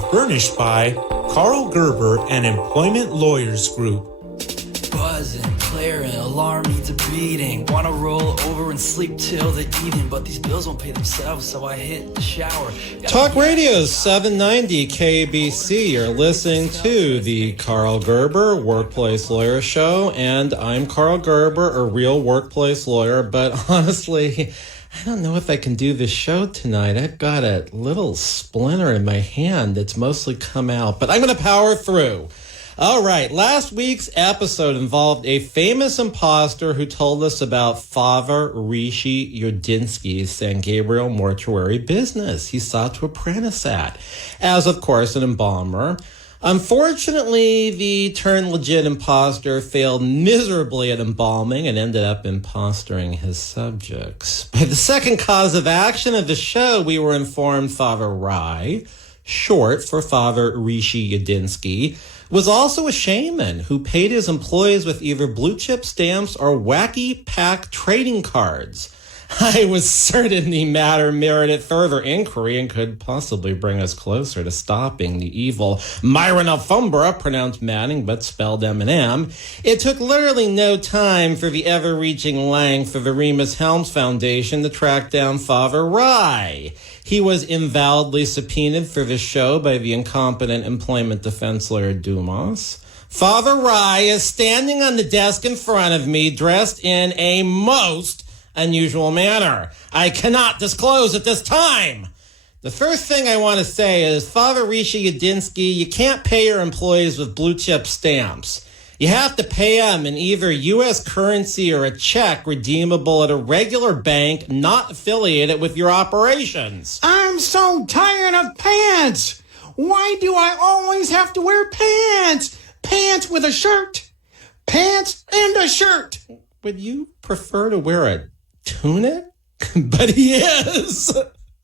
furnished by Karl Gerber and Employment Lawyers Group. Buzzing, clearing, alarm needs a beating. Wanna roll over and sleep till the evening, but these bills won't pay themselves, so I hit the shower. Talk Radio 790 KABC. You're listening to the Karl Gerber Workplace Lawyer Show, and I'm Karl Gerber, a real workplace lawyer, but honestly, I don't know if I can do this show tonight. I've got a little splinter in my hand that's mostly come out, but I'm going to power through. All right, last week's episode involved a famous imposter who told us about Father Rishi Yodinsky's San Gabriel mortuary business he sought to apprentice at, as, of course, an embalmer. Unfortunately, the turned-legit imposter failed miserably at embalming and ended up impostering his subjects. By the second cause of action of the show, we were informed Father Rai, short for Father Rishi Yodinsky, was also a shaman who paid his employees with either blue chip stamps or wacky pack trading cards. I was certain the matter merited further inquiry and could possibly bring us closer to stopping the evil Myron Alfombra, pronounced Manning but spelled M&M. It took literally no time for the ever-reaching length of the Remus Helms Foundation to track down Father Rai. He was invalidly subpoenaed for this show by the incompetent employment defense lawyer Dombass. Father Rai is standing on the desk in front of me, dressed in a most unusual manner. I cannot disclose at this time. The first thing I want to say is, Father Rishi Yodinsky, you can't pay your employees with blue chip stamps. You have to pay them in either U.S. currency or a check redeemable at a regular bank not affiliated with your operations. I'm so tired of pants. Why do I always have to wear pants? Pants with a shirt. Pants and a shirt. Would you prefer to wear a tunic? But he is.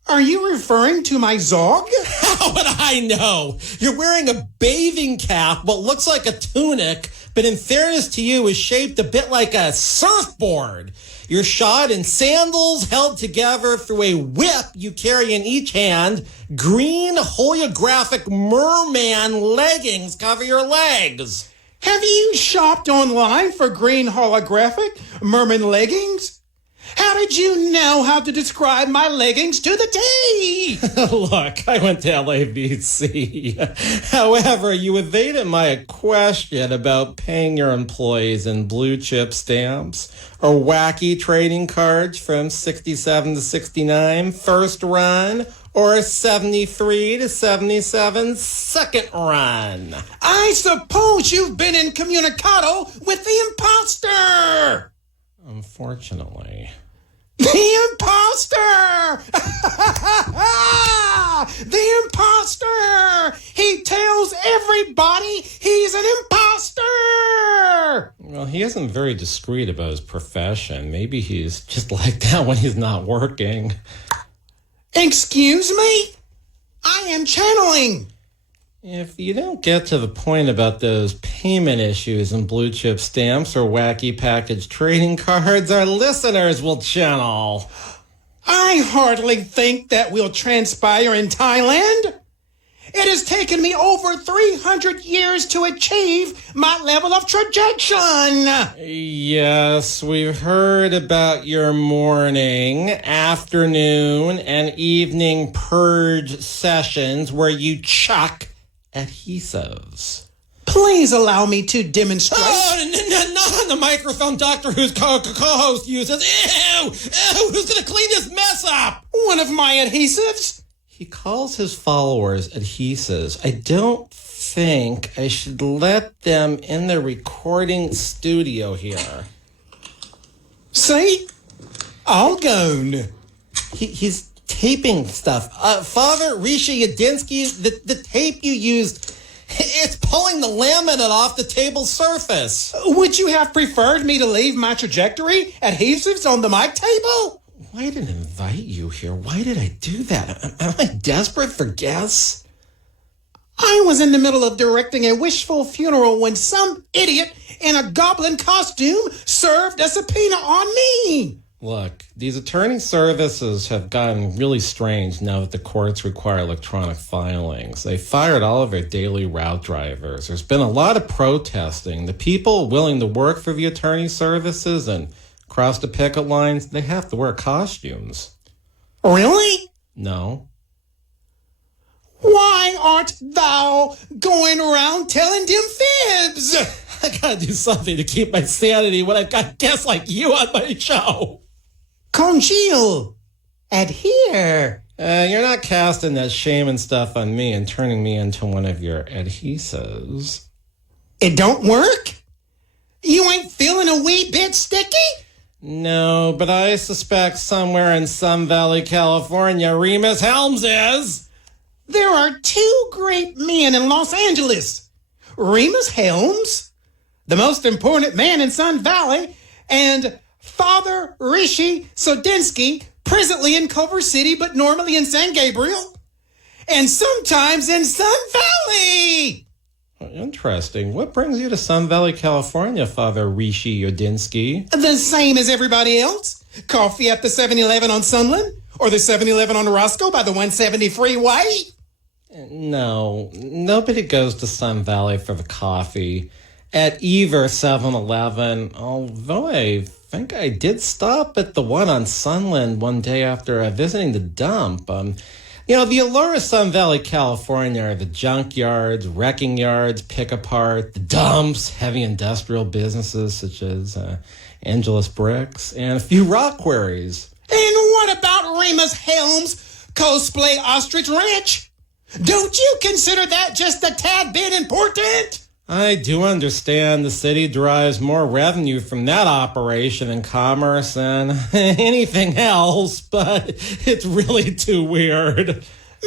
Are you referring to my Zog? How would I know? You're wearing a bathing cap, what looks like a tunic, but in fairness to you is shaped a bit like a surfboard. You're shod in sandals held together through a whip you carry in each hand. Green holographic merman leggings cover your legs. Have you shopped online for green holographic merman leggings? How did you know how to describe my leggings to the T? Look, I went to LABC. However, you evaded my question about paying your employees in blue chip stamps or wacky trading cards from 67 to 69, first run, or 73 to 77, second run. I suppose you've been incommunicado with the imposter. Unfortunately. The imposter! The imposter! He tells everybody he's an imposter! Well, he isn't very discreet about his profession. Maybe he's just like that when he's not working. Excuse me? I am channeling. If you don't get to the point about those payment issues and blue chip stamps or wacky package trading cards, our listeners will channel. I hardly think that will transpire in Thailand. It has taken me over 300 years to achieve my level of trajectory. Yes, we've heard about your morning, afternoon, and evening purge sessions where you chuck adhesives. Please allow me to demonstrate. Oh, not on the microphone Doctor Who's co-host uses. Ew! Who's going to clean this mess up? One of my adhesives? He calls his followers adhesives. I don't think I should let them in the recording studio here. See? All gone. He's taping stuff. Father Rishi Yodinsky, the tape you used, it's pulling the laminate off the table's surface. Would you have preferred me to leave my trajectory adhesives on the mic table? Why did I invite you here? Why did I do that? Am I desperate for guests? I was in the middle of directing a wishful funeral when some idiot in a goblin costume served a subpoena on me. Look, these attorney services have gotten really strange now that the courts require electronic filings. They fired all of their daily route drivers. There's been a lot of protesting. The people willing to work for the attorney services and cross the picket lines, they have to wear costumes. Really? No. Why art thou going around telling them fibs? I gotta do something to keep my sanity when I've got guests like you on my show. Congeal. Adhere. You're not casting that shame and stuff on me and turning me into one of your adhesives. It don't work? You ain't feeling a wee bit sticky? No, but I suspect somewhere in Sun Valley, California, Remus Helms is. There are two great men in Los Angeles. Remus Helms, the most important man in Sun Valley, and Father Rishi Yodinsky, presently in Culver City, but normally in San Gabriel, and sometimes in Sun Valley. Interesting. What brings you to Sun Valley, California, Father Rishi Yodinsky? The same as everybody else. Coffee at the 7-Eleven on Sunland, or the 7-Eleven on Roscoe by the 170 freeway. No, nobody goes to Sun Valley for the coffee. At either 7-Eleven, although I think I did stop at the one on Sunland one day after visiting the dump. The allure of Sun Valley, California are the junkyards, wrecking yards, pick-apart, the dumps, heavy industrial businesses such as Angelus Bricks, and a few rock quarries. And what about Remus Helms' cosplay ostrich ranch? Don't you consider that just a tad bit important? I do understand the city derives more revenue from that operation and commerce than anything else, but it's really too weird.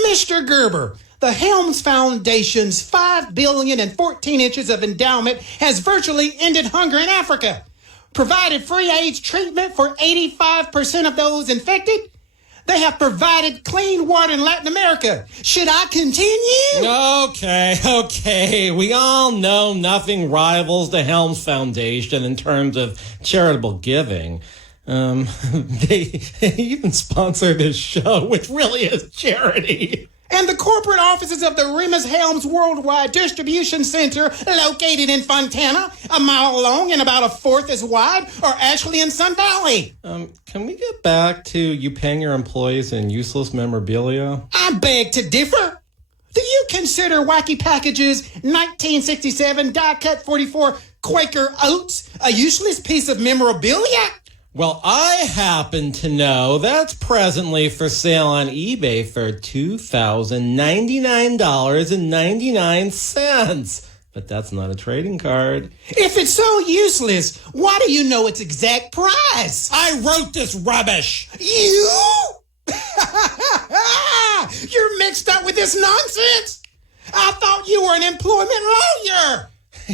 Mr. Gerber, the Helms Foundation's 5 billion and 14 inches of endowment has virtually ended hunger in Africa, provided free AIDS treatment for 85% of those infected. They have provided clean water in Latin America. Should I continue? Okay. We all know nothing rivals the Helms Foundation in terms of charitable giving. They even sponsor this show, which really is charity. And the corporate offices of the Remus Helms Worldwide Distribution Center, located in Fontana, a mile long and about a fourth as wide, are actually in Sun Valley. Can we get back to you paying your employees in useless memorabilia? I beg to differ. Do you consider Wacky Package's 1967 die-cut 44 Quaker Oats a useless piece of memorabilia? Well, I happen to know that's presently for sale on eBay for $2,099.99. But that's not a trading card. If it's so useless, why do you know its exact price? I wrote this rubbish. You? You're mixed up with this nonsense. I thought you were an employment lawyer.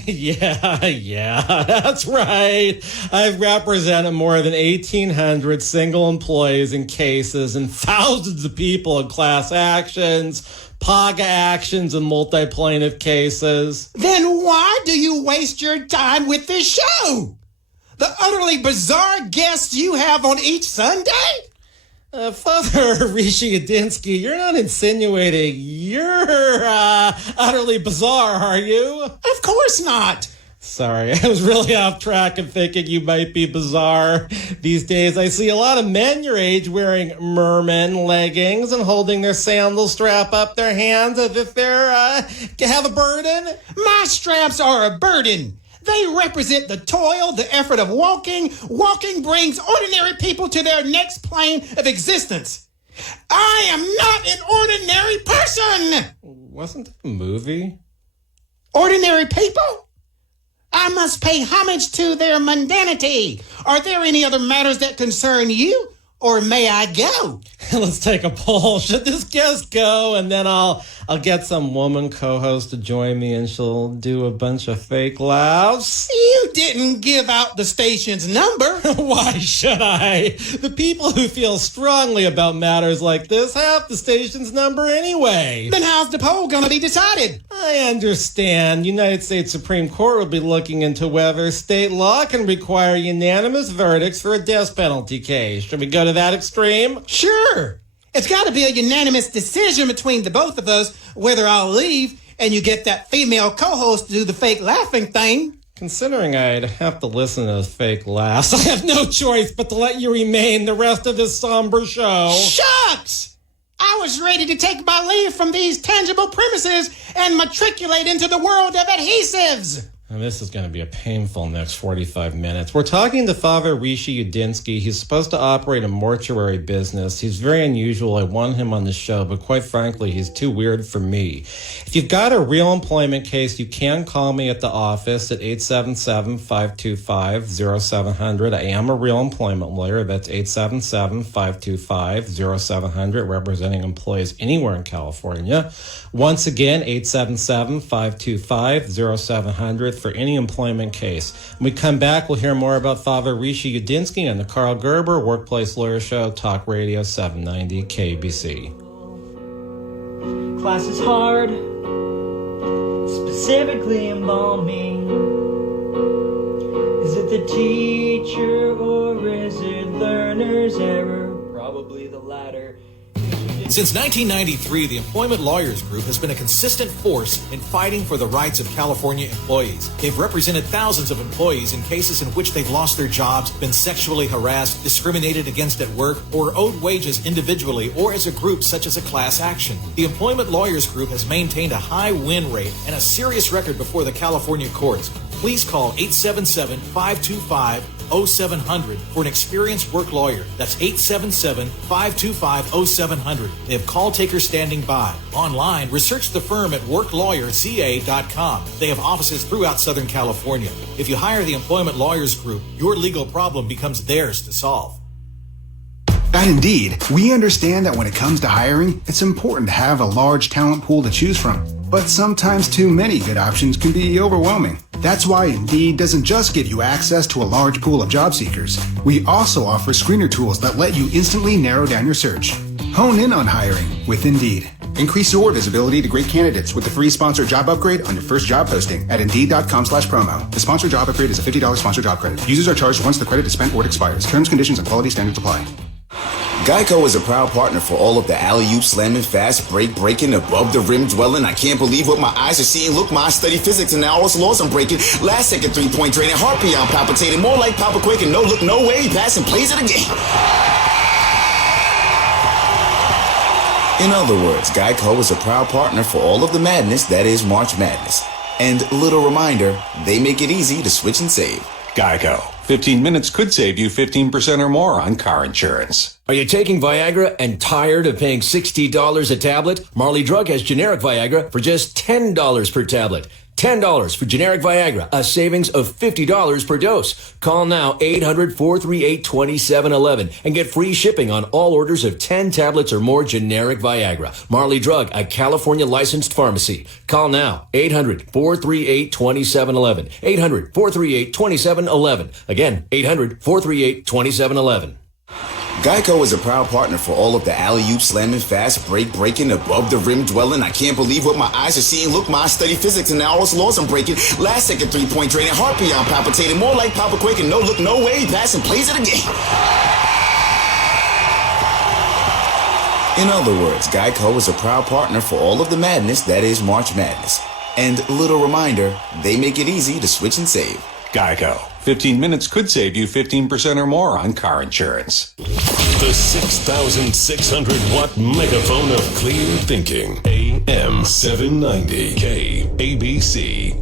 Yeah, that's right. I've represented more than 1,800 single employees in cases and thousands of people in class actions, PAGA actions, and multi-plaintiff cases. Then why do you waste your time with this show? The utterly bizarre guests you have on each Sunday? Father Rishi Yodinsky, you're not insinuating you're utterly bizarre, are you? Of course not. Sorry, I was really off track and thinking you might be bizarre. These days I see a lot of men your age wearing merman leggings and holding their sandals strapped up their hands as if they're have a burden. My straps are a burden. They represent the toil, the effort of walking. Walking brings ordinary people to their next plane of existence. I am not an ordinary person. Wasn't that a movie? Ordinary people? I must pay homage to their mundanity. Are there any other matters that concern you? Or may I go? Let's take a poll. Should this guest go? And then I'll get some woman co-host to join me and she'll do a bunch of fake laughs. You didn't give out the station's number. Why should I? The people who feel strongly about matters like this have the station's number anyway. Then how's the poll gonna be decided? I understand. United States Supreme Court will be looking into whether state law can require unanimous verdicts for a death penalty case. Should we go to that extreme? Sure. It's gotta be a unanimous decision between the both of us whether I'll leave and you get that female co-host to do the fake laughing thing. Considering I'd have to listen to those fake laughs, I have no choice but to let you remain the rest of this somber show. Shucks! I was ready to take my leave from these tangible premises and matriculate into the world of adhesives. And this is going to be a painful next 45 minutes. We're talking to Father Rishi Yodinsky. He's supposed to operate a mortuary business. He's very unusual. I want him on the show, but quite frankly, he's too weird for me. If you've got a real employment case, you can call me at the office at 877-525-0700. I am a real employment lawyer. That's 877-525-0700, representing employees anywhere in California. Once again, 877-525-0700 for any employment case. When we come back, we'll hear more about Father Rishi Yodinsky on the Karl Gerber Workplace Lawyer Show, Talk Radio 790 KABC. Class is hard, specifically embalming. Is it the teacher or is it learner's error? Probably the latter. Since 1993, the Employment Lawyers Group has been a consistent force in fighting for the rights of California employees. They've represented thousands of employees in cases in which they've lost their jobs, been sexually harassed, discriminated against at work, or owed wages individually or as a group such as a class action. The Employment Lawyers Group has maintained a high win rate and a serious record before the California courts. Please call 877-525-0700 for an experienced work lawyer. That's 877-525-0700. They have call takers standing by. Online, research the firm at worklawyerca.com. They have offices throughout Southern California. If you hire the Employment Lawyers Group, your legal problem becomes theirs to solve. At Indeed, we understand that when it comes to hiring, it's important to have a large talent pool to choose from. But sometimes too many good options can be overwhelming. That's why Indeed doesn't just give you access to a large pool of job seekers. We also offer screener tools that let you instantly narrow down your search. Hone in on hiring with Indeed. Increase your visibility to great candidates with the free sponsored job upgrade on your first job posting at Indeed.com/promo. The sponsored job upgrade is a $50 sponsored job credit. Users are charged once the credit is spent or it expires. Terms, conditions, and quality standards apply. Geico is a proud partner for all of the alley-oop slamming, fast break breaking, above the rim dwelling. I can't believe what my eyes are seeing. Look, I study physics and now all its laws I'm breaking. Last second 3-point draining, heartbeat I'm palpitating, more like Papa Quaking. No look, no way, passing plays it again. In other words, Geico is a proud partner for all of the madness that is March Madness. And little reminder, they make it easy to switch and save. Geico. 15 minutes could save you 15% or more on car insurance. Are you taking Viagra and tired of paying $60 a tablet? Marley Drug has generic Viagra for just $10 per tablet. $10 for generic Viagra, a savings of $50 per dose. Call now 800-438-2711 and get free shipping on all orders of 10 tablets or more generic Viagra. Marley Drug, a California licensed pharmacy. Call now 800-438-2711. 800-438-2711. Again, 800-438-2711. Geico is a proud partner for all of the alley-oop slamming, fast break breaking, above the rim dwelling. I can't believe what my eyes are seeing. Look, I study physics and now all its laws I'm breaking. Last second 3-point draining, heartbeat I'm palpitating, more like Papa Quaking. No look, no way, passing plays it again. In other words, Geico is a proud partner for all of the madness that is March Madness. And little reminder, they make it easy to switch and save. Geico. 15 minutes could save you 15% or more on car insurance. The 6,600-watt megaphone of clear thinking. AM790 KABC.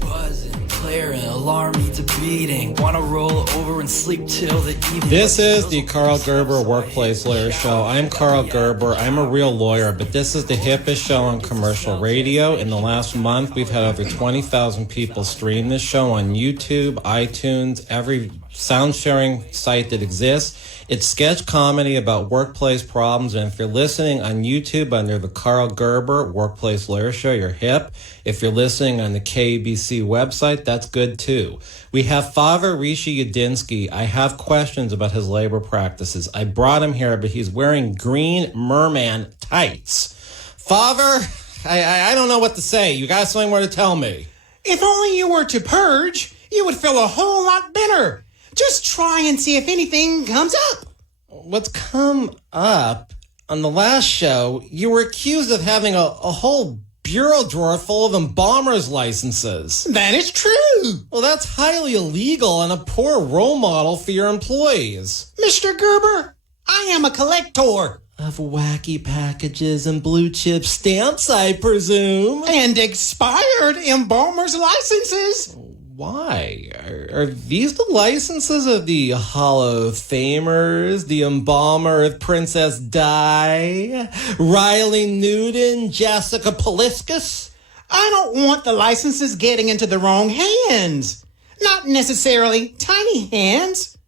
Buzzing, clearing, alarm needs a beating. Wanna roll over and sleep till the evening. This is the Karl Gerber Workplace Lawyer Show. I'm Karl Gerber. I'm a real lawyer, but this is the hippest show on commercial radio. In the last month, we've had over 20,000 people stream this show on YouTube, iTunes, every sound sharing site that exists. It's sketch comedy about workplace problems, and if you're listening on YouTube under the Karl Gerber Workplace Lawyer Show, you're hip. If you're listening on the KABC website, that's good too. We have Father Rishi Yodinsky. I have questions about his labor practices. I brought him here, but he's wearing green merman tights. Father, I don't know what to say. You got something more to tell me? If only you were to purge, you would feel a whole lot better. Just try and see if anything comes up. What's come up? On the last show, you were accused of having a whole bureau drawer full of embalmer's licenses. That is true. Well, that's highly illegal and a poor role model for your employees. Mr. Gerber, I am a collector. Of wacky packages and blue chip stamps, I presume. And expired embalmer's licenses. Why? Are these the licenses of the Hollow Famers, the embalmer of Princess Di, Riley Newton, Jessica Poliscus? I don't want the licenses getting into the wrong hands. Not necessarily tiny hands,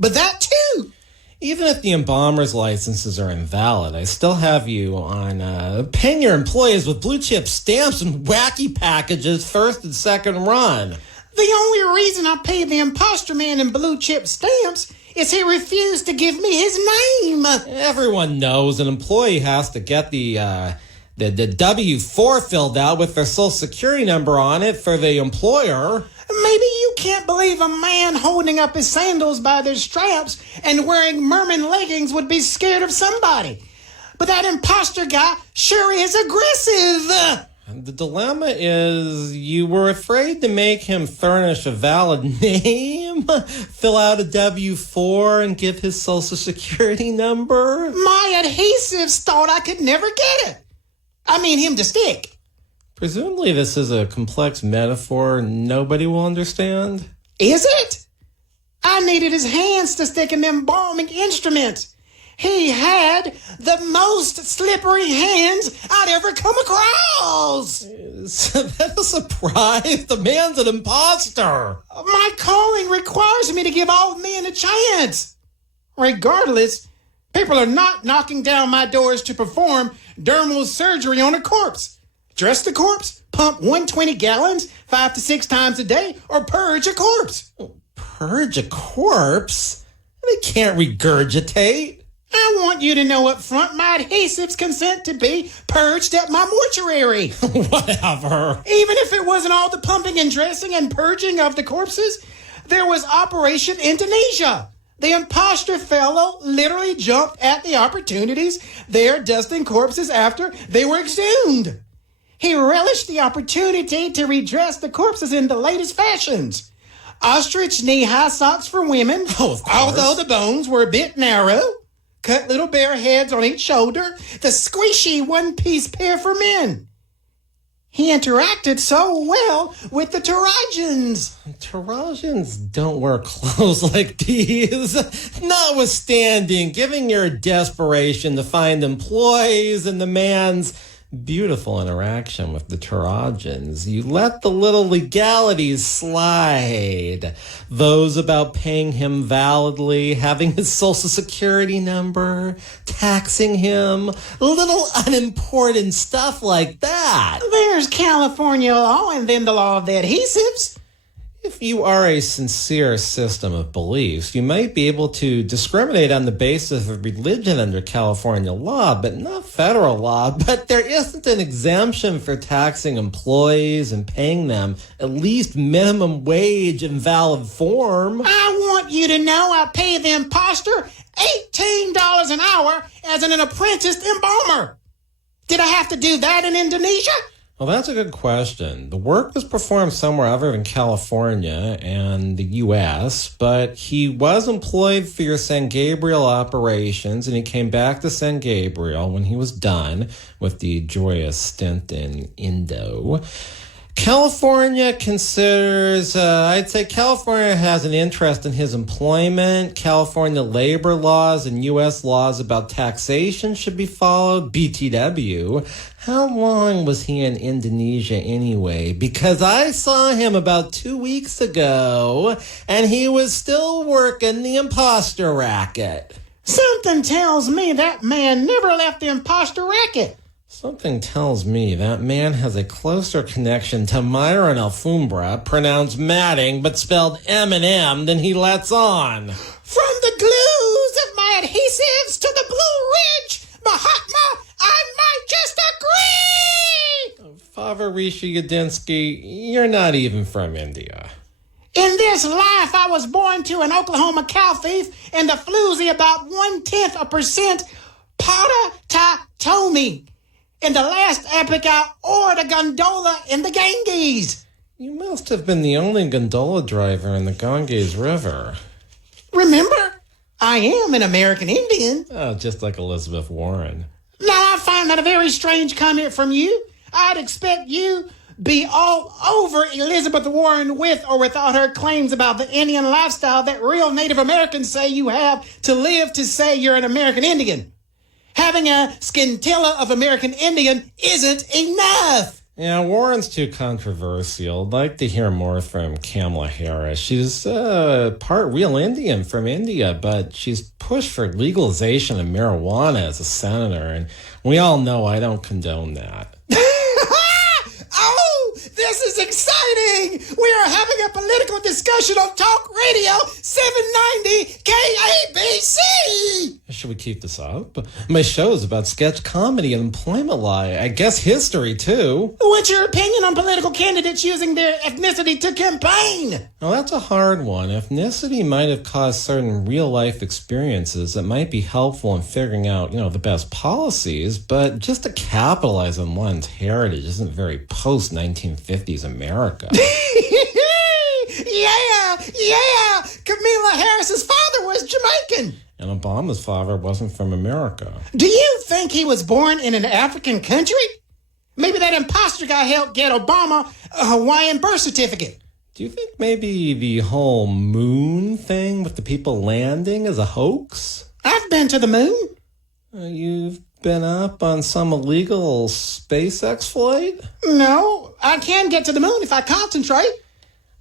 but that too. Even if the embalmer's licenses are invalid, I still have you on paying your employees with blue chip stamps and wacky packages first and second run. The only reason I pay the imposter man in blue chip stamps is he refused to give me his name. Everyone knows an employee has to get the W-4 filled out with their social security number on it for the employer. Maybe you can't believe a man holding up his sandals by their straps and wearing merman leggings would be scared of somebody. But that imposter guy sure is aggressive. The dilemma is you were afraid to make him furnish a valid name, fill out a W-4, and give his social security number. My adhesives thought I could never get it. I mean, him to stick. Presumably this is a complex metaphor nobody will understand. Is it? I needed his hands to stick in them embalming instruments. He had the most slippery hands I'd ever come across. Is that a surprise? The man's an imposter. My calling requires me to give all men a chance. Regardless, people are not knocking down my doors to perform dermal surgery on a corpse. Dress the corpse, pump 120 gallons 5 to 6 times a day, or purge a corpse. Purge a corpse? They can't regurgitate. I want you to know up front my adhesives consent to be purged at my mortuary. Whatever. Even if it wasn't all the pumping and dressing and purging of the corpses, there was Operation Indonesia. The imposter fellow literally jumped at the opportunities there dusting corpses after they were exhumed. He relished the opportunity to redress the corpses in the latest fashions. Ostrich knee-high socks for women, although the bones were a bit narrow. Cut little bare heads on each shoulder, the squishy one-piece pair for men. He interacted so well with the Trojans. Trojans don't wear clothes like these. Notwithstanding, given your desperation to find employees and the man's beautiful interaction with the Trojans, you let the little legalities slide. Those about paying him validly, having his social security number, taxing him, little unimportant stuff like that. There's California law and then the law of the adhesives. If you are a sincere system of beliefs, you might be able to discriminate on the basis of religion under California law, but not federal law. But there isn't an exemption for taxing employees and paying them at least minimum wage in valid form. I want you to know I pay the imposter $18 an hour as an apprentice embalmer. Did I have to do that in Indonesia? Well, that's a good question. The work was performed somewhere other than California and the U.S., but he was employed for your San Gabriel operations, and he came back to San Gabriel when he was done with the joyous stint in Indo. California considers, I'd say California has an interest in his employment. California labor laws and U.S. laws about taxation should be followed. BTW. How long was he in Indonesia anyway? Because I saw him about 2 weeks ago, and he was still working the imposter racket. Something tells me that man never left the imposter racket. Something tells me that man has a closer connection to Myron Alfombra, pronounced Matting but spelled M&M, than he lets on. From the glues of my adhesives to the Blue Ridge, Mahatma, I might just agree! Father Rishi Yodinsky, you're not even from India. In this life, I was born to an Oklahoma cow thief and a floozy about 0.1% Potawatomi. In the last epic, I oared a gondola in the Ganges. You must have been the only gondola driver in the Ganges River. Remember, I am an American Indian. Oh, just like Elizabeth Warren. Now, I find that a very strange comment from you. I'd expect you be all over Elizabeth Warren with or without her claims about the Indian lifestyle that real Native Americans say you have to live to say you're an American Indian. Having a scintilla of American Indian isn't enough. Yeah, Warren's too controversial. I'd like to hear more from Kamala Harris. She's part real Indian from India, but she's pushed for legalization of marijuana as a senator, and we all know I don't condone that. Oh, this is exciting! We are having a political discussion on Talk Radio 790 KABC! Should we keep this up? My show is about sketch comedy and employment law. I guess history, too. What's your opinion on political candidates using their ethnicity to campaign? Well, that's a hard one. Ethnicity might have caused certain real-life experiences that might be helpful in figuring out, the best policies, but just to capitalize on one's heritage isn't very post-1950s America. Yeah! Kamala Harris's father was Jamaican. And Obama's father wasn't from America. Do you think he was born in an African country? Maybe that imposter guy helped get Obama a Hawaiian birth certificate. Do you think maybe the whole moon thing with the people landing is a hoax? I've been to the moon. You've been up on some illegal SpaceX flight? No, I can get to the moon if I concentrate.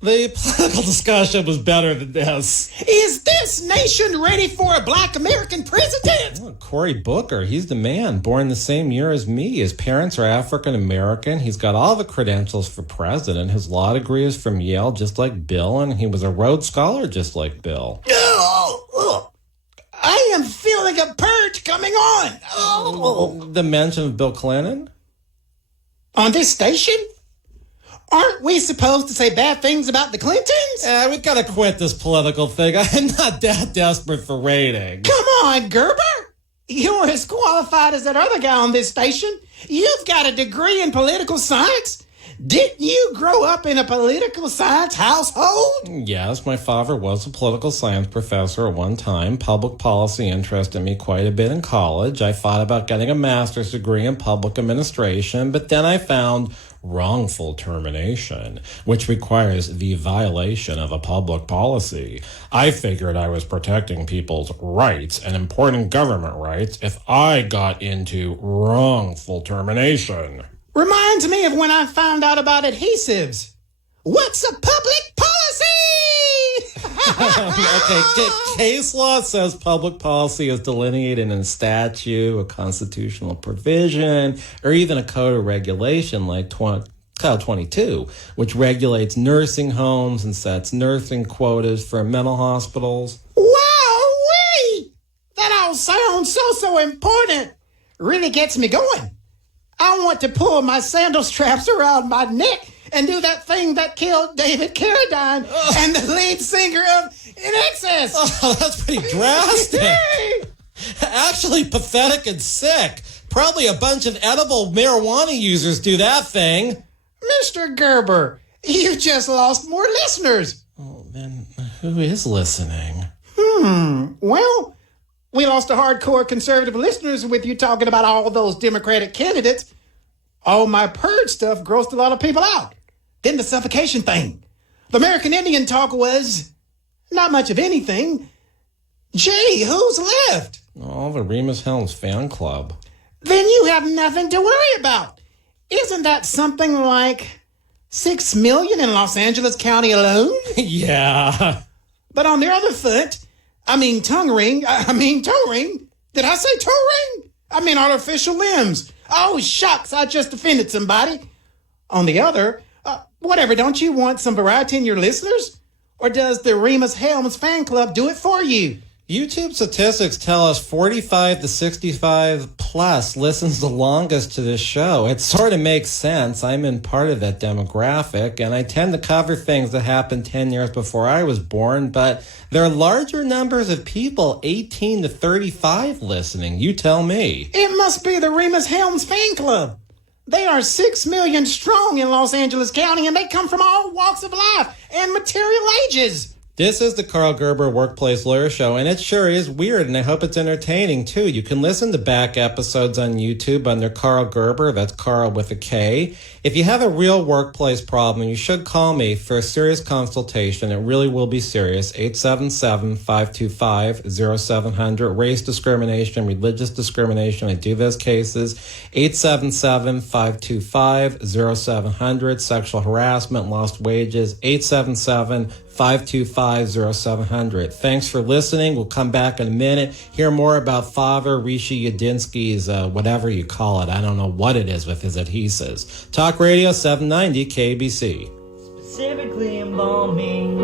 The political discussion was better than this. Is this nation ready for a black American president? Oh, Cory Booker, he's the man, born the same year as me. His parents are African American. He's got all the credentials for president. His law degree is from Yale, just like Bill, and he was a Rhodes Scholar, just like Bill. I am feeling a purge coming on. The mention of Bill Clinton? On this station? Aren't we supposed to say bad things about the Clintons? We gotta quit this political thing. I'm not that desperate for ratings. Come on, Gerber. You're as qualified as that other guy on this station. You've got a degree in political science. Didn't you grow up in a political science household? Yes, my father was a political science professor at one time. Public policy interested me quite a bit in college. I thought about getting a master's degree in public administration, but then I found wrongful termination, which requires the violation of a public policy. I figured I was protecting people's rights and important government rights if I got into wrongful termination. Reminds me of when I found out about adhesives. What's a public policy? Okay, case law says public policy is delineated in a statute, a constitutional provision, or even a code of regulation like Title 22, which regulates nursing homes and sets nursing quotas for mental hospitals. Wow-wee! That all sounds so important. Really gets me going. I want to pull my sandal straps around my neck and do that thing that killed David Carradine and the lead singer of In Excess. Oh, that's pretty drastic. Actually pathetic and sick. Probably a bunch of edible marijuana users do that thing. Mr. Gerber, you just lost more listeners. Oh, then who is listening? Well, we lost a hardcore conservative listeners with you talking about all those Democratic candidates. All my purge stuff grossed a lot of people out. Then the suffocation thing. The American Indian talk was not much of anything. Gee, who's left? Oh, the Remus Helms fan club. Then you have nothing to worry about. Isn't that something like 6 million in Los Angeles County alone? Yeah. But on the other foot, tongue ring. Did I say tongue ring? I mean artificial limbs. Oh, shucks, I just offended somebody. On the other, whatever, don't you want some variety in your listeners? Or does the Remus Helms fan club do it for you? YouTube statistics tell us 45 to 65 plus listens the longest to this show. It sort of makes sense. I'm in part of that demographic, and I tend to cover things that happened 10 years before I was born, but there are larger numbers of people 18 to 35 listening. You tell me. It must be the Remus Helms fan club. They are 6 million strong in Los Angeles County, and they come from all walks of life and material ages. This is the Karl Gerber Workplace Lawyer Show, and it sure is weird, and I hope it's entertaining, too. You can listen to back episodes on YouTube under Karl Gerber. That's Karl with a K. If you have a real workplace problem, you should call me for a serious consultation. It really will be serious. 877-525-0700. Race discrimination, religious discrimination. I do those cases. 877-525-0700. Sexual harassment, lost wages. 877-525-0700. Thanks for listening. We'll come back in a minute. Hear more about Father Rishi Yodinsky's whatever you call it. I don't know what it is with his adhesives. Talk Radio 790 KABC. Specifically embalming.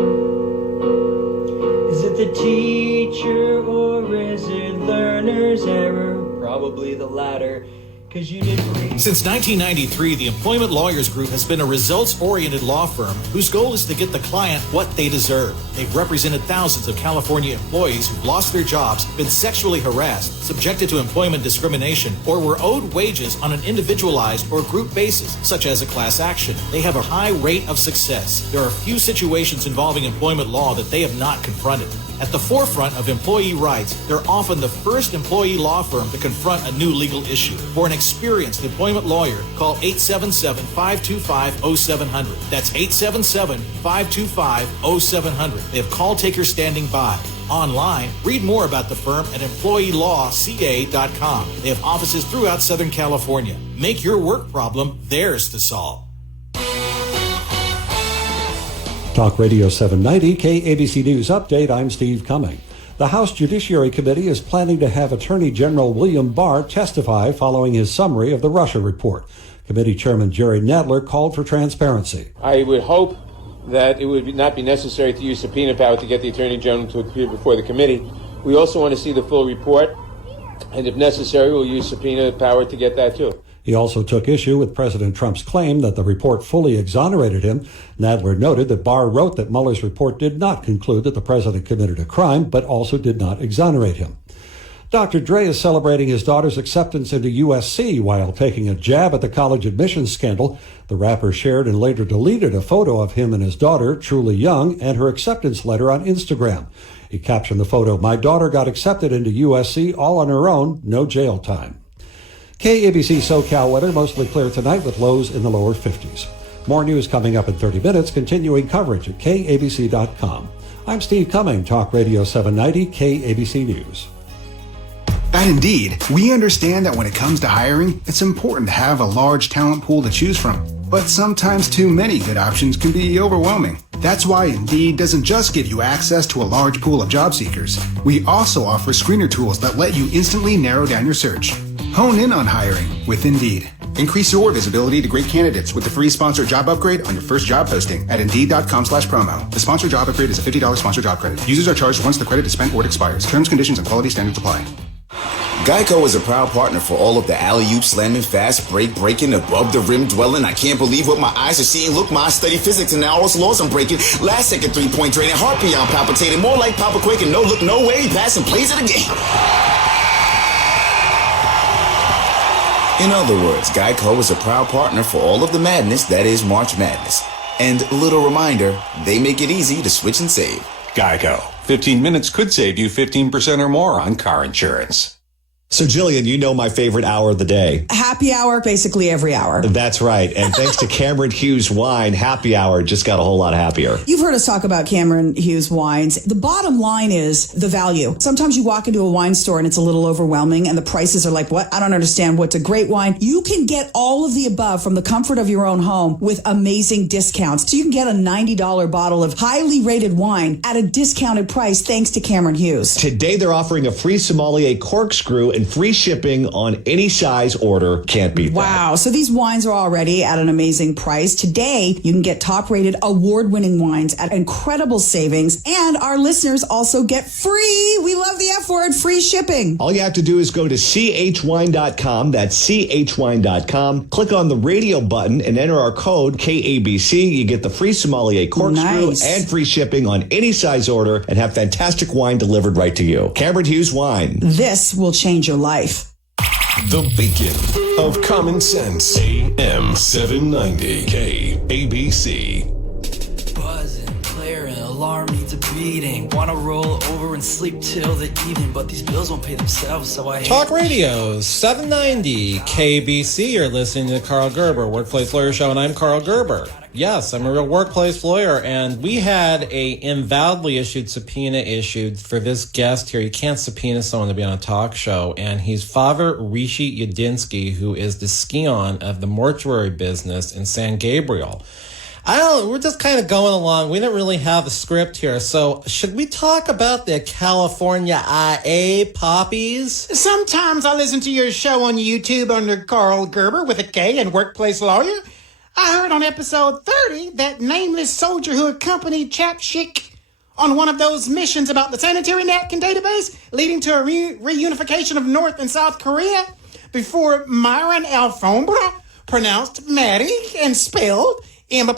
Is it the teacher or is it learner's error? Probably the latter. Since 1993, the Employment Lawyers Group has been a results-oriented law firm whose goal is to get the client what they deserve. They've represented thousands of California employees who've lost their jobs, been sexually harassed, subjected to employment discrimination, or were owed wages on an individualized or group basis, such as a class action. They have a high rate of success. There are few situations involving employment law that they have not confronted. At the forefront of employee rights, they're often the first employee law firm to confront a new legal issue. For an experienced employment lawyer, call 877-525-0700. That's 877-525-0700. They have call takers standing by. Online, read more about the firm at employeelawca.com. They have offices throughout Southern California. Make your work problem theirs to solve. Talk Radio 790 KABC News Update. I'm Steve Cumming. The House Judiciary Committee is planning to have Attorney General William Barr testify following his summary of the Russia report. Committee Chairman Jerry Nadler called for transparency. I would hope that it would not be necessary to use subpoena power to get the Attorney General to appear before the committee. We also want to see the full report, and if necessary, we'll use subpoena power to get that too. He also took issue with President Trump's claim that the report fully exonerated him. Nadler noted that Barr wrote that Mueller's report did not conclude that the president committed a crime, but also did not exonerate him. Dr. Dre is celebrating his daughter's acceptance into USC while taking a jab at the college admissions scandal. The rapper shared and later deleted a photo of him and his daughter, Truly Young, and her acceptance letter on Instagram. He captioned the photo, "My daughter got accepted into USC all on her own, no jail time." KABC SoCal weather, mostly clear tonight with lows in the lower 50s. More news coming up in 30 minutes, continuing coverage at KABC.com. I'm Steve Cumming, Talk Radio 790 KABC News. At Indeed, we understand that when it comes to hiring, it's important to have a large talent pool to choose from. But sometimes too many good options can be overwhelming. That's why Indeed doesn't just give you access to a large pool of job seekers. We also offer screener tools that let you instantly narrow down your search. Hone in on hiring with Indeed. Increase your visibility to great candidates with the free sponsored job upgrade on your first job posting at Indeed.com/promo. The sponsored job upgrade is a $50 sponsored job credit. Users are charged once the credit is spent or it expires. Terms, conditions, and quality standards apply. Geico is a proud partner for all of the alley-oop slamming, fast break breaking, above the rim dwelling. I can't believe what my eyes are seeing. Look, I study physics and now all the laws I'm breaking. Last second 3-point draining, heart beyond palpitating, more like Papa quaking. No look, no way, passing plays of the game. In other words, Geico is a proud partner for all of the madness that is March Madness. And a little reminder, they make it easy to switch and save. Geico. 15 minutes could save you 15% or more on car insurance. So, Jillian, you know my favorite hour of the day. Happy hour, basically every hour. That's right. And thanks to Cameron Hughes Wine, happy hour just got a whole lot happier. You've heard us talk about Cameron Hughes wines. The bottom line is the value. Sometimes you walk into a wine store and it's a little overwhelming and the prices are like, what? I don't understand. What's a great wine? You can get all of the above from the comfort of your own home with amazing discounts. So you can get a $90 bottle of highly rated wine at a discounted price thanks to Cameron Hughes. Today, they're offering a free sommelier corkscrew and free shipping on any size order. Can't beat that. Wow. So these wines are already at an amazing price. Today, you can get top-rated, award-winning wines at incredible savings. And our listeners also get free, we love the F word, free shipping. All you have to do is go to chwine.com. That's chwine.com. Click on the radio button and enter our code KABC. You get the free sommelier corkscrew and free shipping on any size order and have fantastic wine delivered right to you. Cameron Hughes Wine. This will change your life. The beacon of common sense. AM790 KABC. Buzzing, blaring, alarm needs a beating. Wanna roll over and sleep till the evening, but these bills won't pay themselves, so I hate Talk Radio 790 KABC. You're listening to the Karl Gerber Workplace Lawyer Show, and I'm Karl Gerber. Yes, I'm a real workplace lawyer, and we had a invalidly issued subpoena issued for this guest here. You can't subpoena someone to be on a talk show, and he's Father Rishi Yodinsky, who is the scion of the mortuary business in San Gabriel. We're just kind of going along. We didn't really have a script here, so should we talk about the California IA poppies? Sometimes I listen to your show on YouTube under Karl Gerber with a K and Workplace Lawyer. I heard on episode 30 that nameless soldier who accompanied Chapchik on one of those missions about the sanitary napkin database leading to a reunification of North and South Korea before Myron Alfombra pronounced Maddie and spelled M''N''M,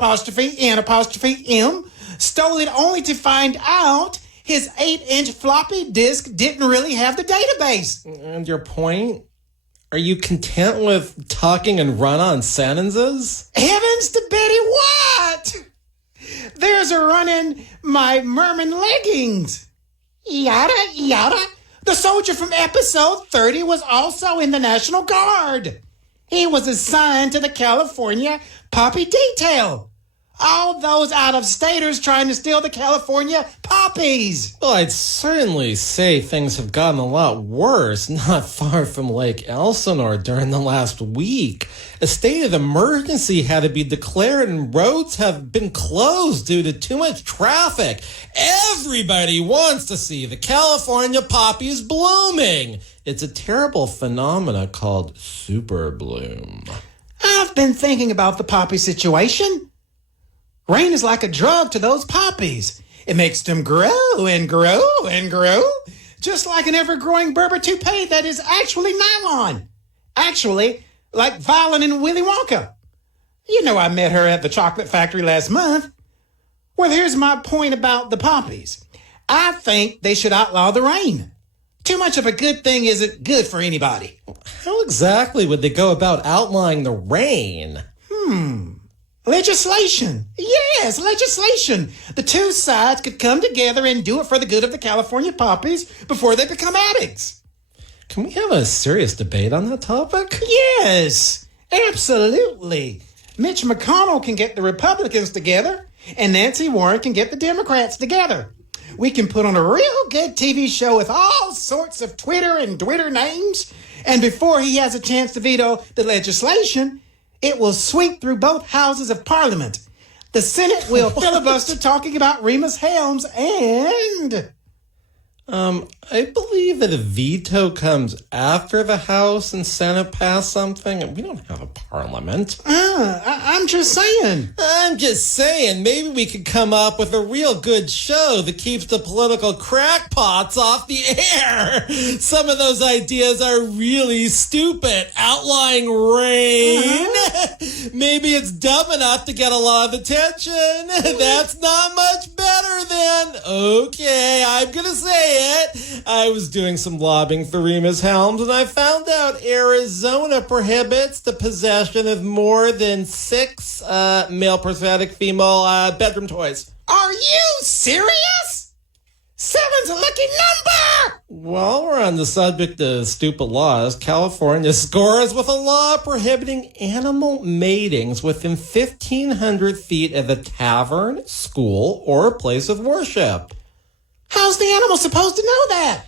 stole it only to find out his 8-inch floppy disk didn't really have the database. And your point? Are you content with talking and run-on sentences? Heavens to Betty, what? There's a run in my merman leggings. Yada, yada. The soldier from episode 30 was also in the National Guard. He was assigned to the California Poppy Detail. All those out-of-staters trying to steal the California poppies. Well, I'd certainly say things have gotten a lot worse not far from Lake Elsinore during the last week. A state of emergency had to be declared and roads have been closed due to too much traffic. Everybody wants to see the California poppies blooming. It's a terrible phenomena called super bloom. I've been thinking about the poppy situation. Rain is like a drug to those poppies. It makes them grow and grow and grow, just like an ever-growing Berber toupee that is actually nylon. Actually, like Violet and Willy Wonka. You know I met her at the chocolate factory last month. Well, here's my point about the poppies. I think they should outlaw the rain. Too much of a good thing isn't good for anybody. How exactly would they go about outlawing the rain? Legislation. Yes, legislation. The two sides could come together and do it for the good of the California poppies before they become addicts. Can we have a serious debate on that topic? Yes, absolutely. Mitch McConnell can get the Republicans together, and Nancy Warren can get the Democrats together. We can put on a real good TV show with all sorts of Twitter and Twitter names, and before he has a chance to veto the legislation, it will sweep through both houses of Parliament. The Senate will filibuster talking about Remus Helms and... I believe that a veto comes after the House and Senate pass something. We don't have a parliament. I'm just saying. Maybe we could come up with a real good show that keeps the political crackpots off the air. Some of those ideas are really stupid. Outlawing rain. Maybe it's dumb enough to get a lot of attention. That's not much better then. Okay, I'm gonna say it. I was doing some lobbying for Remus Helms, and I found out Arizona prohibits the possession of more than 6 male prosthetic female bedroom toys. Are you serious? 7's a lucky number! While we're on the subject of stupid laws, California scores with a law prohibiting animal matings within 1,500 feet of a tavern, school, or place of worship. How's the animal supposed to know that?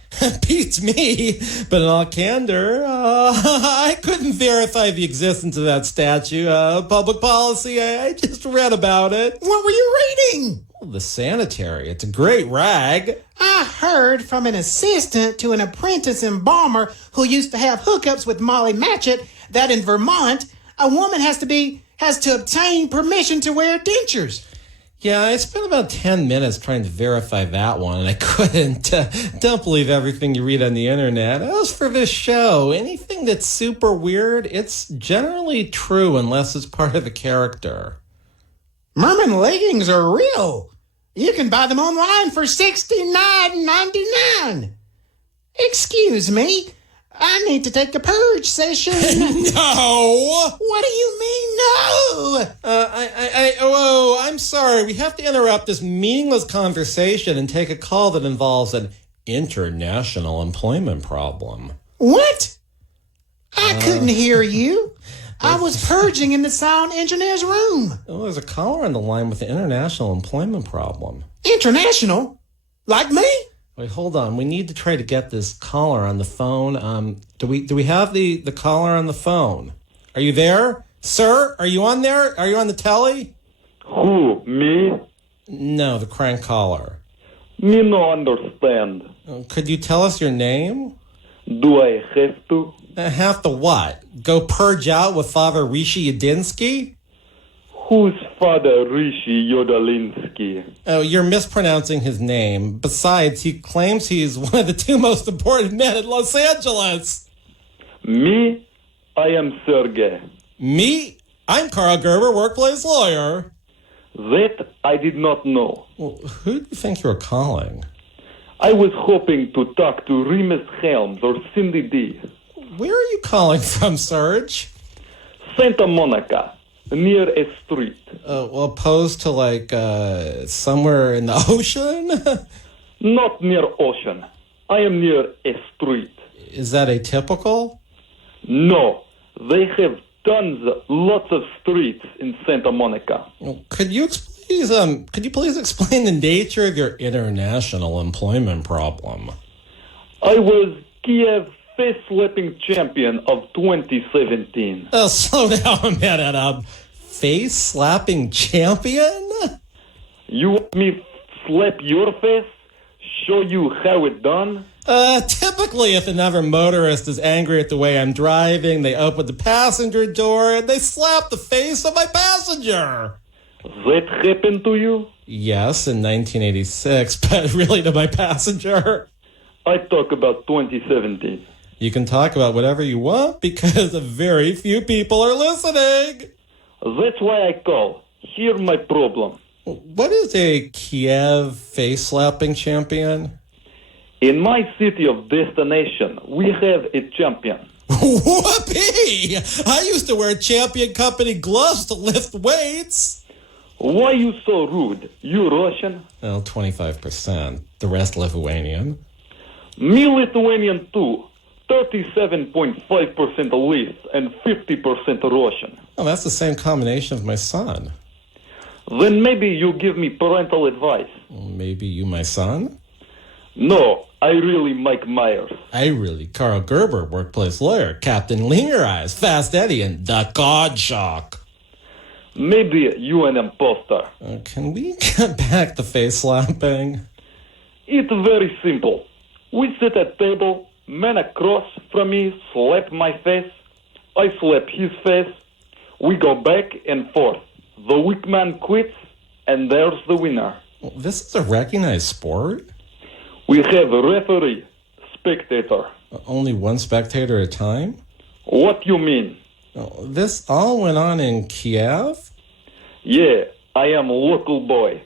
Beats me, but in all candor, I couldn't verify the existence of that statute. Public policy, I just read about it. What were you reading? The sanitary. It's a great rag. I heard from an assistant to an apprentice embalmer who used to have hookups with Molly Matchett that in Vermont, a woman has to obtain permission to wear dentures. Yeah, I spent about 10 minutes trying to verify that one, and I couldn't. Don't believe everything you read on the internet. As for this show, anything that's super weird, it's generally true unless it's part of a character. Merman leggings are real. You can buy them online for $69.99. Excuse me, I need to take a purge session. No! What do you mean, no? I'm sorry. We have to interrupt this meaningless conversation and take a call that involves an international employment problem. What? I couldn't hear you. I was purging in the sound engineer's room. Oh, there's a caller on the line with an international employment problem. International? Like me? Wait, hold on. We need to try to get this caller on the phone. Do we have the caller on the phone? Are you there? Sir, are you on there? Are you on the telly? Who, me? No, the crank caller. Me no understand. Could you tell us your name? Do I have to? Have to what? Go purge out with Father Rishi Yodinsky? Who's Father Rishi Yodinsky? Oh, you're mispronouncing his name. Besides, he claims he's one of the two most important men in Los Angeles. Me? I am Sergey. Me? I'm Karl Gerber, workplace lawyer. That I did not know. Well, who do you think you're calling? I was hoping to talk to Remus Helms or Cindy D. Where are you calling from, Serge? Santa Monica, near a street. Well, opposed to somewhere in the ocean? Not near ocean. I am near a street. Is that atypical? No, they have lots of streets in Santa Monica. Well, could you please explain the nature of your international employment problem? I was Kiev face-slapping champion of 2017. Oh, slow down a minute. Face-slapping champion? You want me slap your face? Show you how it done? Typically, if another motorist is angry at the way I'm driving, they open the passenger door and they slap the face of my passenger. That happened to you? Yes, in 1986, but really to my passenger. I talk about 2017. You can talk about whatever you want because very few people are listening. That's why I call. Hear my problem. What is a Kiev face-slapping champion? In my city of destination, we have a champion. Whoopee! I used to wear Champion Company gloves to lift weights. Why you so rude? You Russian? Well, 25%. The rest Lithuanian. Me Lithuanian too. 37.5% lift and 50% Russian. Oh, that's the same combination of my son. Then maybe you give me parental advice. Maybe you my son? No, I really Mike Myers. I really Karl Gerber, workplace lawyer, Captain Linger Eyes, Fast Eddie, and the God Shock. Maybe you an imposter. Can we get back to face slapping? It's very simple. We sit at table, man across from me slap my face, I slap his face, we go back and forth. The weak man quits, and there's the winner. Well, this is a recognized sport? We have a referee, spectator. Only one spectator at a time? What you mean? This all went on in Kiev? Yeah, I am a local boy.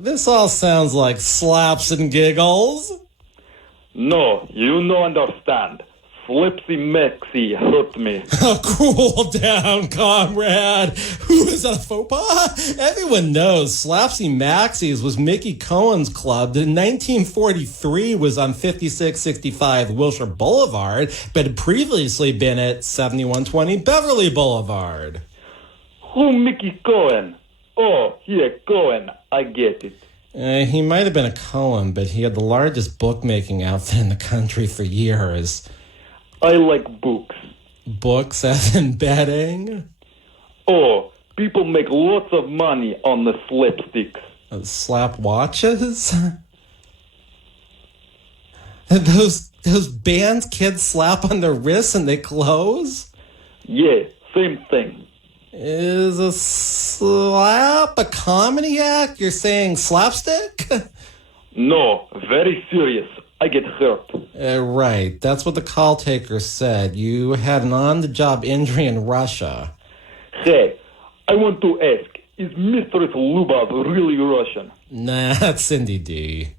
This all sounds like slaps and giggles. No, you no understand. Slipsy Maxie hurt me. Cool down, comrade. Who is that, a faux pas? Everyone knows Slapsy Maxie's was Mickey Cohen's club that in 1943 was on 5665 Wilshire Boulevard, but had previously been at 7120 Beverly Boulevard. Who Mickey Cohen? Oh, yeah, Cohen. I get it. He might have been a Cohen, but he had the largest bookmaking outfit in the country for years. I like books. Books as in betting? Oh, people make lots of money on the slapsticks. Slap watches? Those bands kids slap on their wrists and they close? Yeah, same thing. Is a slap a comedy act? You're saying slapstick? No, very serious. I get hurt. Right. That's what the call taker said. You had an on-the-job injury in Russia. Hey, I want to ask, is Mistress Lubov really Russian? Nah, that's Cindy D.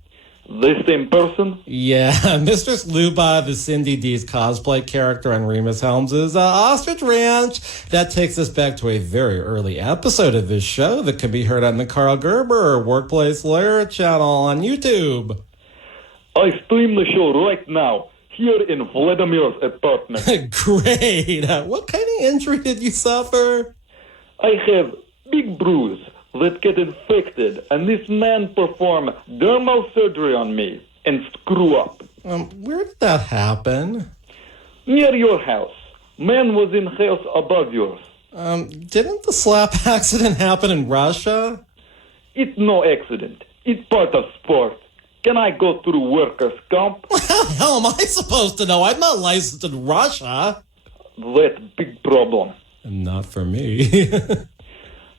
The same person? Yeah, Mistress Lubov is Cindy D's cosplay character on Remus Helms' Ostrich Ranch. That takes us back to a very early episode of this show that can be heard on the Karl Gerber Workplace Lawyer channel on YouTube. I stream the show right now, here in Vladimir's apartment. Great. What kind of injury did you suffer? I have big bruise that get infected, and this man perform dermal surgery on me and screw up. Where did that happen? Near your house. Man was in house above yours. Didn't the slap accident happen in Russia? It's no accident. It's part of sport. Can I go through workers' comp? How the hell am I supposed to know? I'm not licensed in Russia. That's big problem. Not for me.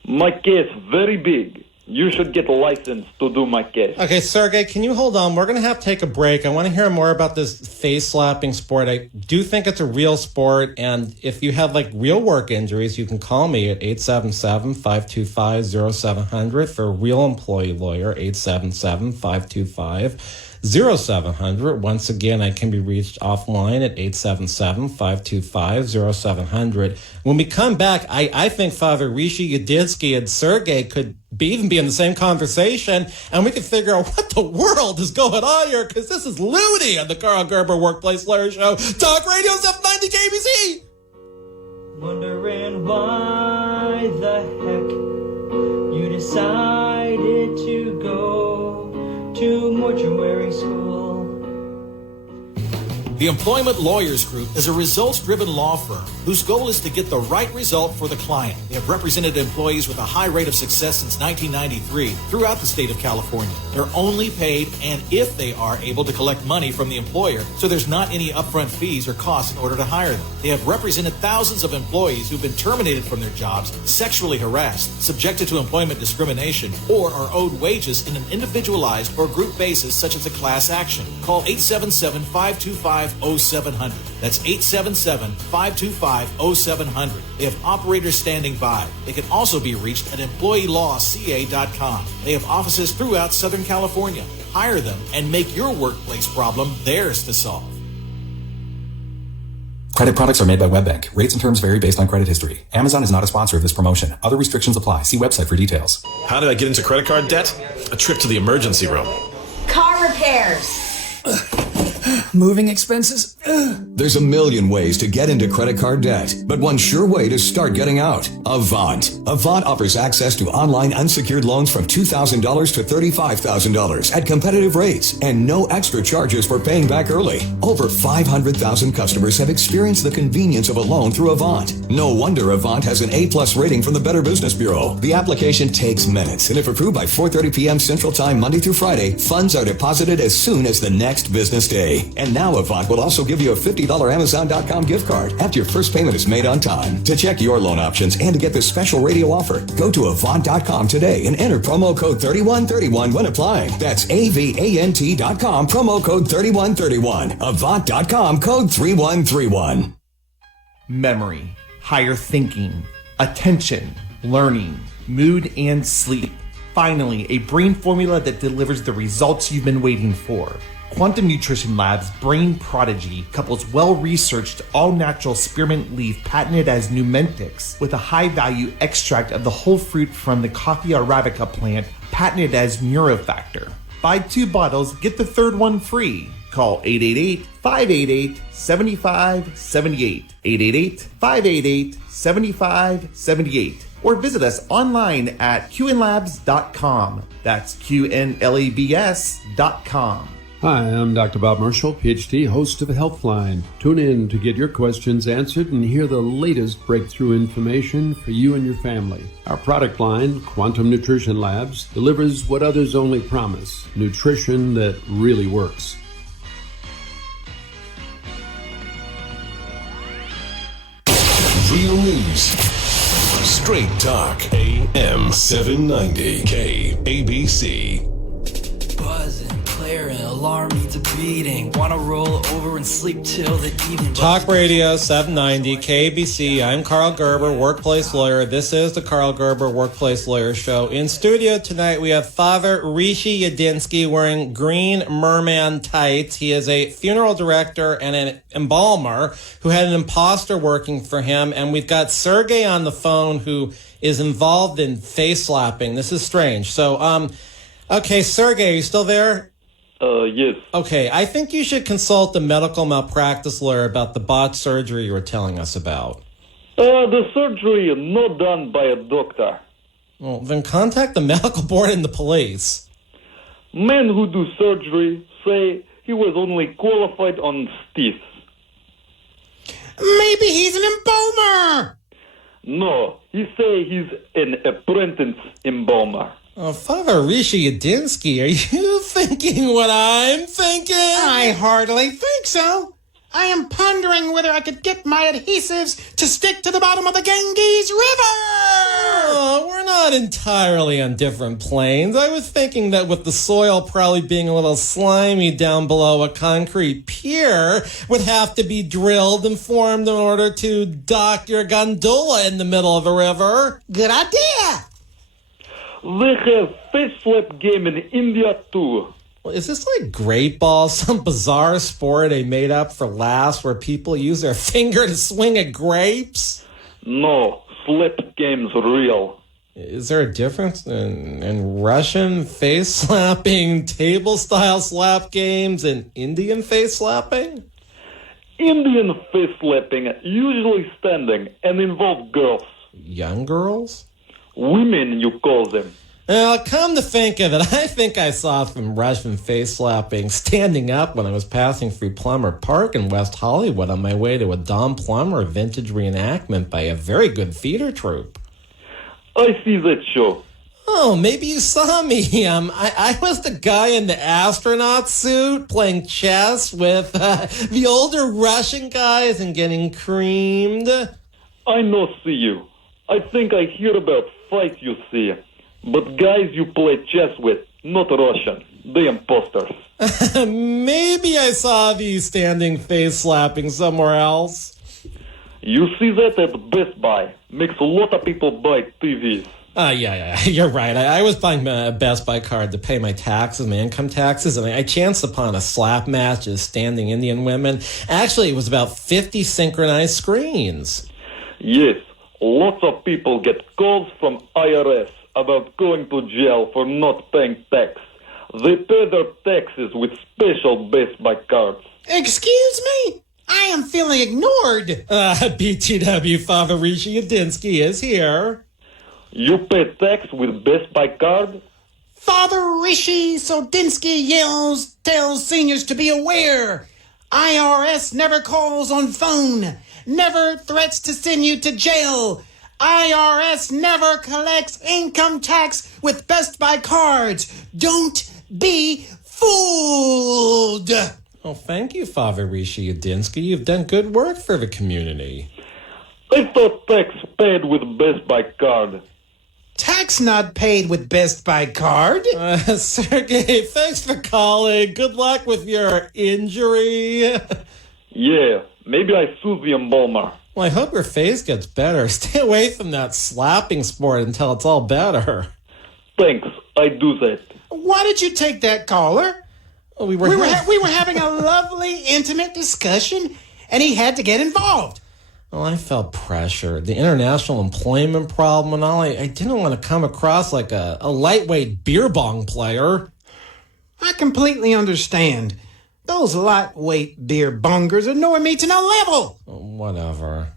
My case very big. You should get a license to do my case. Okay, Sergey, can you hold on? We're going to have to take a break. I want to hear more about this face-slapping sport. I do think it's a real sport, and if you have, real work injuries, you can call me at 877-525-0700 for a real employee lawyer, 877-525-0700. Once again, I can be reached offline at 877-525-0700. When we come back, I think Father Rishi Yodinsky and Sergey could even be in the same conversation, and we can figure out what the world is going on here, because this is loony on the Karl Gerber Workplace Lawyer Show. Talk Radio 790 KABC! Wondering why the heck you decided to go to mortuary school. The Employment Lawyers Group is a results-driven law firm whose goal is to get the right result for the client. They have represented employees with a high rate of success since 1993 throughout the state of California. They're only paid and if they are able to collect money from the employer, so there's not any upfront fees or costs in order to hire them. They have represented thousands of employees who've been terminated from their jobs, sexually harassed, subjected to employment discrimination, or are owed wages in an individualized or group basis such as a class action. Call 877-525-0700. That's 877-525-0700. They have operators standing by. They can also be reached at employeelawca.com. They have offices throughout Southern California. Hire them and make your workplace problem theirs to solve. Credit products are made by WebBank. Rates and terms vary based on credit history. Amazon is not a sponsor of this promotion. Other restrictions apply. See website for details. How did I get into credit card debt? A trip to the emergency room. Car repairs. Moving expenses? There's a million ways to get into credit card debt, but one sure way to start getting out. Avant. Avant offers access to online unsecured loans from $2,000 to $35,000 at competitive rates and no extra charges for paying back early. Over 500,000 customers have experienced the convenience of a loan through Avant. No wonder Avant has an A+ rating from the Better Business Bureau. The application takes minutes, and if approved by 4:30 p.m. Central Time Monday through Friday, funds are deposited as soon as the next business day. And now Avant will also give you a $50 Amazon.com gift card after your first payment is made on time. To check your loan options and to get this special radio offer, go to Avant.com today and enter promo code 3131 when applying. That's AVANT.com, promo code 3131. Avant.com, code 3131. Memory, higher thinking, attention, learning, mood, and sleep. Finally, a brain formula that delivers the results you've been waiting for. Quantum Nutrition Lab's Brain Prodigy couples well-researched, all-natural spearmint leaf patented as Numentix with a high-value extract of the whole fruit from the Coffea arabica plant patented as Neurofactor. Buy 2 bottles, get the third one free. Call 888-588-7578. 888-588-7578. Or visit us online at qnlabs.com. That's QNLABS.com. Hi, I'm Dr. Bob Marshall, PhD, host of Healthline. Tune in to get your questions answered and hear the latest breakthrough information for you and your family. Our product line, Quantum Nutrition Labs, delivers what others only promise, nutrition that really works. Real news. Straight talk. AM790 KABC. Buzzing, clearing, alarm needs a beating. Wanna roll over and sleep till the evening. Talk Radio 790 KABC. I'm Karl Gerber, workplace lawyer. This is the Karl Gerber Workplace Lawyer Show. In studio tonight, we have Father Rishi Yodinsky wearing green merman tights. He is a funeral director and an embalmer who had an imposter working for him. And we've got Sergey on the phone who is involved in face slapping. This is strange. So, okay, Sergey, are you still there? Yes. Okay, I think you should consult the medical malpractice lawyer about the botched surgery you were telling us about. The surgery is not done by a doctor. Well, then contact the medical board and the police. Men who do surgery say he was only qualified on teeth. Maybe he's an embalmer. No, he say he's an apprentice embalmer. Father Rishi Yodinsky, are you thinking what I'm thinking? I hardly think so. I am pondering whether I could get my adhesives to stick to the bottom of the Ganges River. Oh, we're not entirely on different planes. I was thinking that with the soil probably being a little slimy down below, a concrete pier would have to be drilled and formed in order to dock your gondola in the middle of the river. Good idea. They have face slap game in India too. Well, is this like great ball, some bizarre sport they made up for laughs where people use their finger to swing at grapes? No, slap game's real. Is there a difference in Russian face slapping, table style slap games, and Indian face slapping? Indian face slapping usually standing and involve girls. Young girls? Women, you call them. Well, come to think of it, I think I saw some Russian face slapping standing up when I was passing through Plummer Park in West Hollywood on my way to a Don Plummer vintage reenactment by a very good theater troupe. I see that show. Oh, maybe you saw me. I was the guy in the astronaut suit playing chess with the older Russian guys and getting creamed. I no see you. I think I hear about fight you see. But guys you play chess with, not Russian. They imposters. Maybe I saw these standing face slapping somewhere else. You see that at Best Buy. Makes a lot of people buy TVs. Yeah, you're right. I was buying a Best Buy card to pay my taxes, my income taxes, and I chanced upon a slap match of standing Indian women. Actually, it was about 50 synchronized screens. Yes, lots of people get calls from IRS about going to jail for not paying tax. They pay their taxes with special Best Buy cards. Excuse me? I am feeling ignored. BTW, Father Rishi Yodinsky is here. You pay tax with Best Buy card? Father Rishi Yodinsky tells seniors to be aware. IRS never calls on phone, never threats to send you to jail. IRS never collects income tax with Best Buy cards. Don't be fooled. Well, thank you, Father Rishi Yodinsky. You've done good work for the community. I thought tax paid with Best Buy card. Tax not paid with Best Buy card. Sergey, thanks for calling. Good luck with your injury. Yeah, maybe I sue the embalmer. Well, I hope your face gets better. Stay away from that slapping sport until it's all better. Thanks, I do that. Why did you take that caller? Well, we were having a lovely, intimate discussion, and he had to get involved. Well, I felt pressured. The international employment problem and all. I didn't want to come across like a lightweight beer bong player. I completely understand. Those lightweight beer bongers annoy me to no level. Whatever.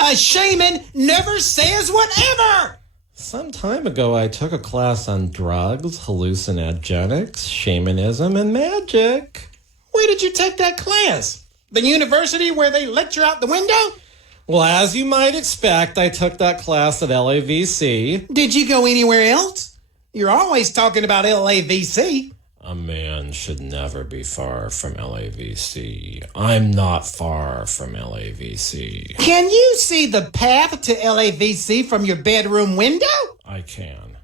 A shaman never says whatever. Some time ago, I took a class on drugs, hallucinogenics, shamanism, and magic. Where did you take that class? The university where they lecture out the window? Well, as you might expect, I took that class at LAVC. Did you go anywhere else? You're always talking about LAVC. A man should never be far from LAVC. I'm not far from LAVC. Can you see the path to LAVC from your bedroom window? I can.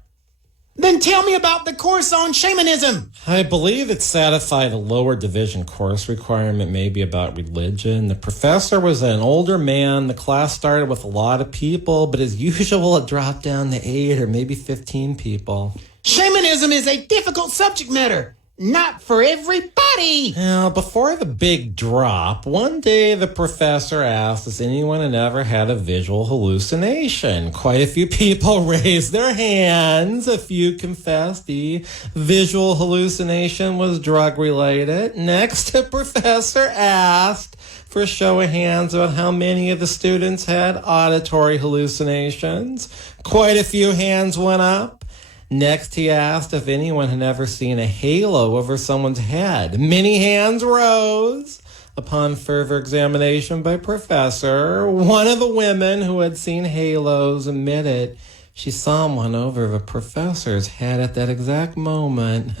Then tell me about the course on shamanism. I believe it satisfied a lower division course requirement, maybe about religion. The professor was an older man. The class started with a lot of people, but as usual, it dropped down to 8 or maybe 15 people. Shamanism is a difficult subject matter. Not for everybody. Now, before the big drop, one day the professor asked if anyone had ever had a visual hallucination. Quite a few people raised their hands. A few confessed the visual hallucination was drug-related. Next, the professor asked for a show of hands about how many of the students had auditory hallucinations. Quite a few hands went up. Next, he asked if anyone had ever seen a halo over someone's head. Many hands rose. Upon further examination by Professor, one of the women who had seen halos admitted she saw one over the professor's head at that exact moment.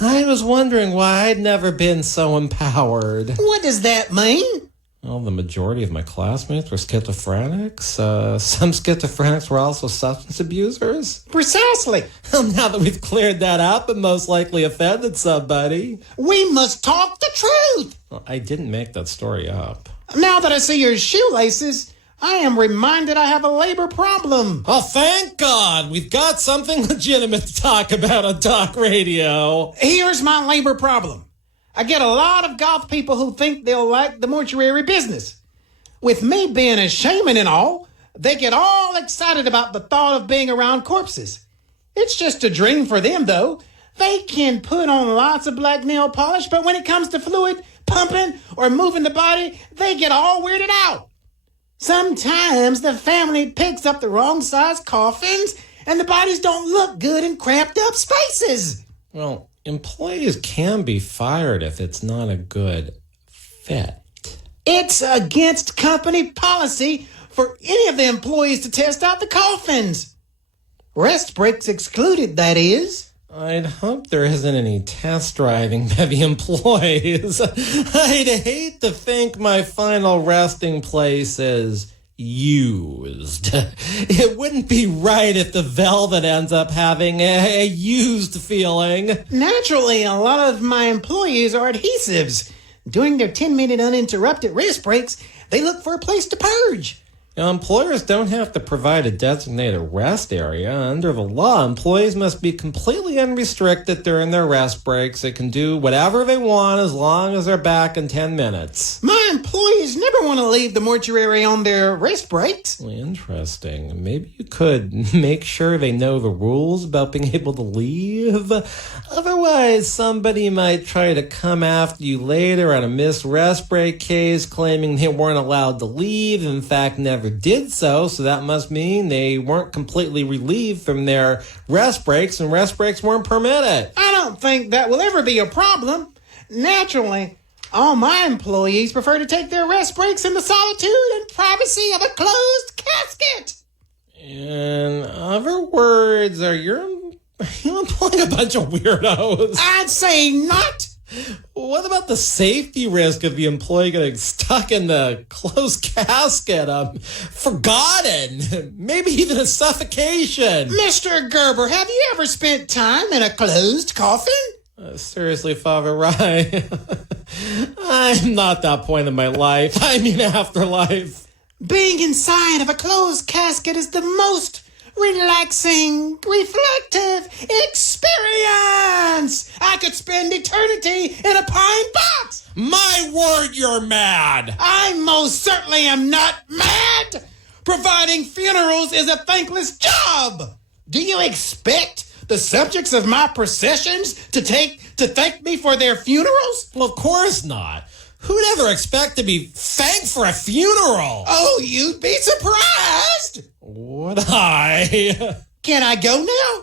I was wondering why I'd never been so empowered. What does that mean? Well, the majority of my classmates were schizophrenics. Some schizophrenics were also substance abusers. Precisely. Well, now that we've cleared that up, it most likely offended somebody. We must talk the truth. Well, I didn't make that story up. Now that I see your shoelaces, I am reminded I have a labor problem. Oh, thank God. We've got something legitimate to talk about on talk radio. Here's my labor problem. I get a lot of goth people who think they'll like the mortuary business. With me being a shaman and all, they get all excited about the thought of being around corpses. It's just a dream for them, though. They can put on lots of black nail polish, but when it comes to fluid, pumping, or moving the body, they get all weirded out. Sometimes the family picks up the wrong size coffins, and the bodies don't look good in cramped up spaces. Well, employees can be fired if it's not a good fit. It's against company policy for any of the employees to test out the coffins. Rest breaks excluded, that is. I'd hope there isn't any test driving by the employees. I'd hate to think my final resting place is used. It wouldn't be right if the velvet ends up having a used feeling. Naturally, a lot of my employees are adhesives. During their 10-minute uninterrupted rest breaks, they look for a place to purge. Now, employers don't have to provide a designated rest area. Under the law, employees must be completely unrestricted during their rest breaks. They can do whatever they want as long as they're back in 10 minutes. My employees never want to leave the mortuary on their rest breaks. Interesting. Maybe you could make sure they know the rules about being able to leave. Otherwise, somebody might try to come after you later on a missed rest break case claiming they weren't allowed to leave, in fact, never did so that must mean they weren't completely relieved from their rest breaks, and rest breaks weren't permitted. I don't think that will ever be a problem. Naturally, all my employees prefer to take their rest breaks in the solitude and privacy of a closed casket. In other words, are you employing a bunch of weirdos? I'd say not. What about the safety risk of the employee getting stuck in the closed casket? Forgotten. Maybe even a suffocation. Mr. Gerber, have you ever spent time in a closed coffin? Seriously, Father Rishi. I'm not that point in my life. I mean afterlife. Being inside of a closed casket is the most relaxing, reflective experience. I could spend spend eternity in a pine box. My word, you're mad. I most certainly am not mad. Providing funerals is a thankless job. Do you expect the subjects of my processions to thank me for their funerals? Well, of course not. Who'd ever expect to be thanked for a funeral? Oh, you'd be surprised. Would I? Can I go now?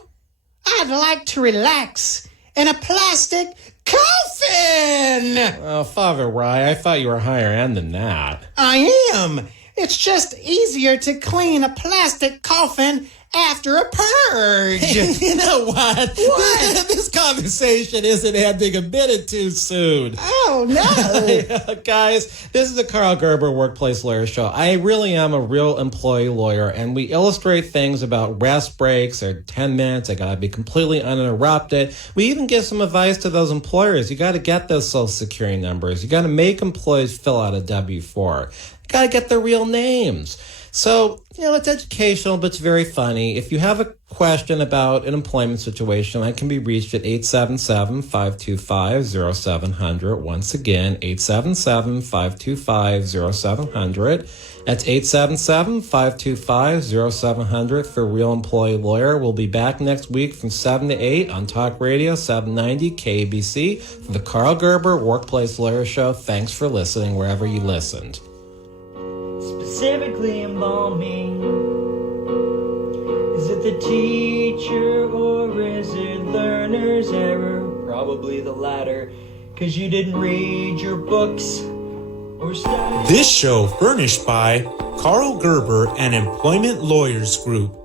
I'd like to relax in a plastic coffin. Oh, Father Rye, I thought you were higher end than that. I am. It's just easier to clean a plastic coffin after a purge. You know what? What? This conversation isn't ending a minute too soon. Oh, no. Guys, this is the Karl Gerber Workplace Lawyer Show. I really am a real employee lawyer, and we illustrate things about rest breaks or 10 minutes. I got to be completely uninterrupted. We even give some advice to those employers. You got to get those social security numbers. You got to make employees fill out a W-4. You got to get their real names. So, it's educational, but it's very funny. If you have a question about an employment situation, I can be reached at 877-525-0700. Once again, 877-525-0700. That's 877-525-0700 for Real Employee Lawyer. We'll be back next week from 7 to 8 on Talk Radio 790 KABC for the Karl Gerber Workplace Lawyer Show. Thanks for listening wherever you listened. Specifically embalming. Is it the teacher or is it learner's error? Probably the latter, 'cause you didn't read your books or study. This show furnished by Karl Gerber and Employment Lawyers Group.